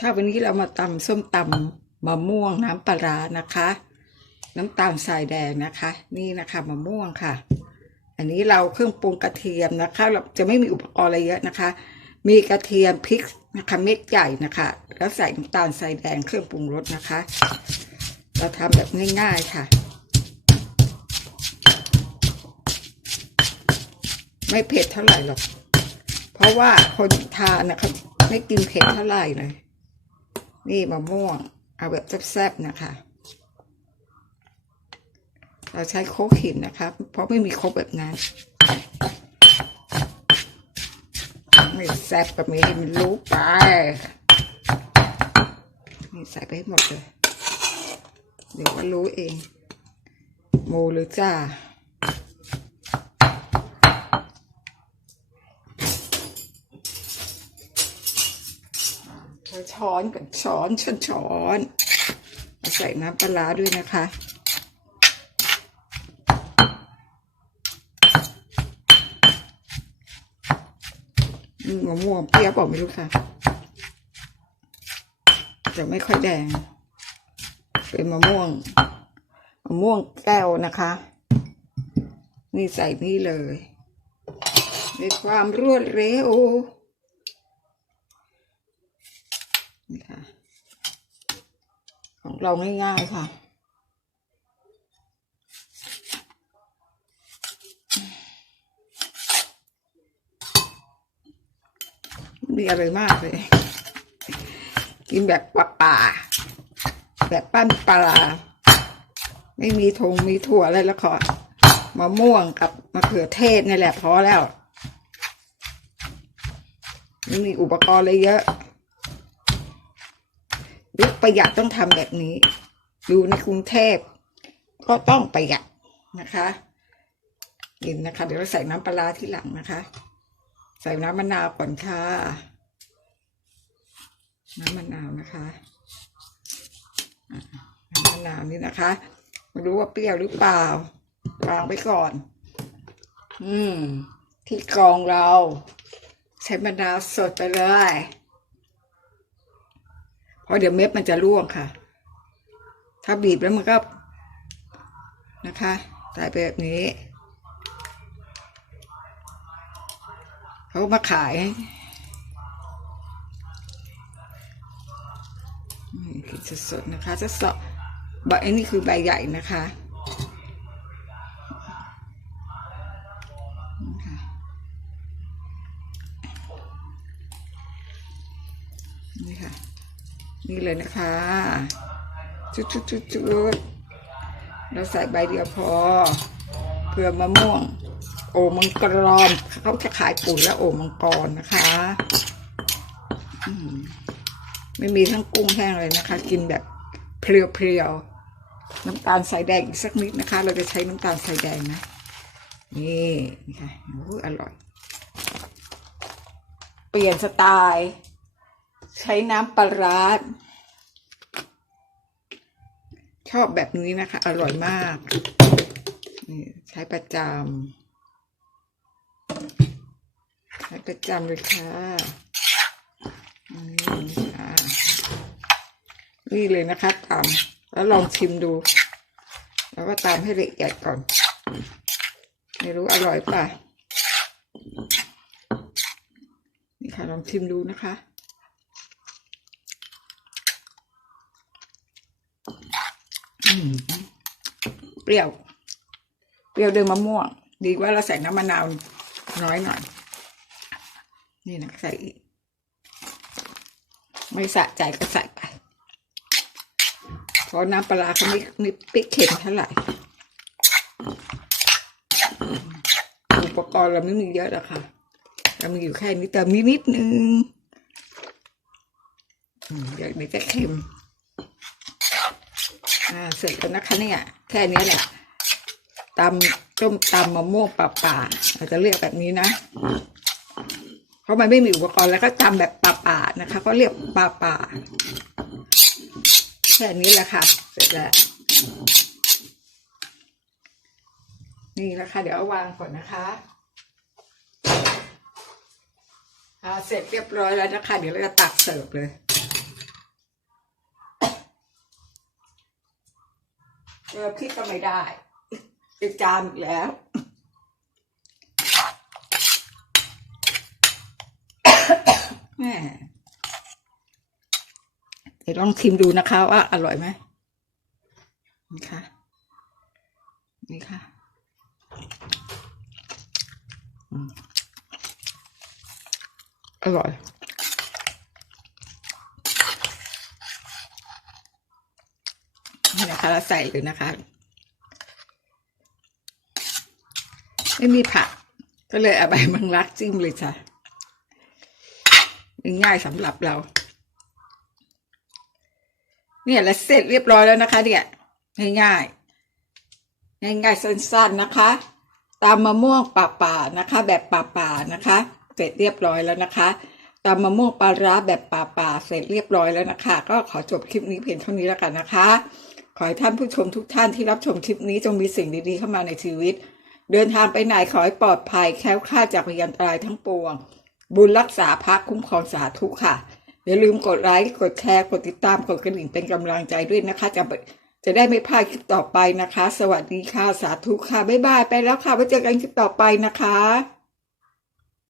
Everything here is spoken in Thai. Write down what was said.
ค่ะวันนี้เรามาตำส้มตำมะม่วงน้ำปลาร้านะคะ น้ำตาลทรายแดงนะคะ นี่นะคะมะม่วงค่ะ อันนี้เราเครื่องปรุงกระเทียมนะคะ เราจะไม่มีอุปกรณ์อะไรเยอะนะคะ มีกระเทียมพริกนะคะเม็ดใหญ่นะคะ แล้วใส่น้ำตาลทรายแดงเครื่องปรุงรสนะคะ เราทำแบบง่ายๆค่ะ ไม่เผ็ดเท่าไหร่หรอก เพราะว่าคนทานนะคะไม่กินเผ็ดเท่าไหร่เลย นี่มะม่วง เอาแบบแซ่บๆนะคะ เราใช้โคกหินนะคะ เพราะไม่มีโคกแบบนั้นไม่แซ่บก็ไม่ให้มันรู้ไปนี่ใส่ไปให้หมดเลย เดี๋ยวก็รู้เอง โมหรือจ้า ช้อนกับช้อนช้อนช้อนใส่น้ำปลาด้วยนะคะอืมมะม่วงเปรี้ยวบอกไม่รู้ค่ะจะไม่ค่อยแดง เป็นมะม่วงมะม่วงแก้วนะคะ นี่ใส่นี่เลยด้วยความรวดเร็ว นี่ค่ะ ของเราง่ายๆค่ะ มีอะไรมากเลย กินแบบป่าๆแบบปั้นปลา ไม่มีทงมีถั่วอะไรแล้วขอมะม่วงกับมะเขือเทศนี่แหละพอแล้วไม่มีอุปกรณ์อะไรเยอะ ประหยัดต้องทำแบบนี้ อยู่ในกรุงเทพก็ต้องประหยัดนะคะกินนะคะ เดี๋ยวเราใส่น้ำปลาที่หลังนะคะ ใส่น้ำมะนาวก่อนค่ะ น้ำมะนาวนะคะอะน้ำมะนาวนี่นะคะไม่รู้ว่าเปรี้ยวหรือเปล่าวางไปก่อน อืม ที่กรองเรา ใช้มะนาวสดไปเลย เพราะเดี๋ยวเม็ดมันจะร่วงค่ะ ถ้าบีบแล้วมันก็นะคะใส่ไปแบบนี้ เขามาขายกินสดๆนะคะจะสดใบอันนี้คือใบใหญ่นะคะนี่ค่ะนี่ค่ะ นี่เลยนะคะจุดจุดจุดจุดเราใส่ใบเดียวพอเพื่อมะม่วง โอมังกรอมเขาจะขายปุ๋ยและโอมังกรนะคะมไม่มีทั้งกุ้งแห้งเลยนะคะ กินแบบเพรียวๆน้ำตาลใส่แดงอีกสักนิดนะคะ เราจะใช้น้ำตาลใส่แดงนะนี่นี่ค่ะโอ้ยอร่อย เปลี่ยนสไตล์ ใช้น้ำปลาร้าชอบแบบนี้นะคะ อร่อยมากนี่ใช้ประจำใช้ประจำเลยค่ะนี่ค่ะนี่เลยนะคะตามแล้วลองชิมดู แล้วก็ตามให้ละเอียดก่อน ไม่รู้อร่อยป่ะนี่ค่ะลองชิมดูนะคะ อืม เปรี้ยว เปรี้ยวด้วยมะม่วง ดีกว่าเราใส่น้ำมะนาวน้อยหน่อย นี่นะใส่อีก ไม่สะใจก็ใส่ไปเพราะน้ำปลาเขาไม่ไม่ปิกเค็มเท่าไหร่ อุปกรณ์เราไม่มีเยอะหรอกค่ะ เรามีอยู่แค่นี้แต่มีนิดนึงเดี๋ยวนี้จะเค็ม อ่าเสร็จแล้วนะคะเนี่ยแค่นี้แหละตำต้มตำมะม่วงป่าป่าๆเราจะเรียกแบบนี้นะ เพราะมันไม่มีอุปกรณ์แล้วก็ตำแบบป่าป่าๆนะคะก็เรียกป่าป่าๆแค่นี้แหละค่ะ เสร็จแล้วนี่แหละค่ะเดี๋ยวเอาวางก่อนนะคะอ่าเสร็จเรียบร้อยแล้วนะคะ เดี๋ยวเราจะตักเสิร์ฟเลย เจอพริกก็ไม่ได้จะจามอีกแล้วแม่เดี๋ยวลองชิมดูนะคะว่าอร่อยไหมนี่ค่ะ นี่ค่ะอืมอร่อย นะคะเราใส่เลยนะคะ ไม่มีผัก ก็เลยเอาใบมังลักจิ้มเลยจ้ะง่ายสำหรับเรา เนี่ยแล้วเสร็จเรียบร้อยแล้วนะคะ เนี่ยง่ายๆง่ายๆสั้นๆนะคะ ตามมะม่วงป่าๆนะคะ แบบป่าๆนะคะ เสร็จเรียบร้อยแล้วนะคะ ตามมะม่วงปลาร้าแบบป่าๆเสร็จเรียบร้อยแล้วนะคะ ก็ขอจบคลิปนี้เพียงเท่านี้แล้วกันนะคะ ขอให้ท่านผู้ชมทุกท่านที่รับชมคลิปนี้จงมีสิ่งดีๆเข้ามาในชีวิต เดินทางไปไหนขอให้ปลอดภัยแคล้วคลาดจากพยันตรายทั้งปวง บุญรักษาพักคุ้มครองสาธุค่ะ อย่าลืมกดไลค์กดแชร์กดติดตามกดกระดิ่งเป็นกำลังใจด้วยนะคะจะจะได้ไม่พลาดคลิปต่อไปนะคะ สวัสดีค่ะสาธุค่ะบ๊ายบายไปแล้วค่ะไว้เจอกันคลิปต่อไปนะคะ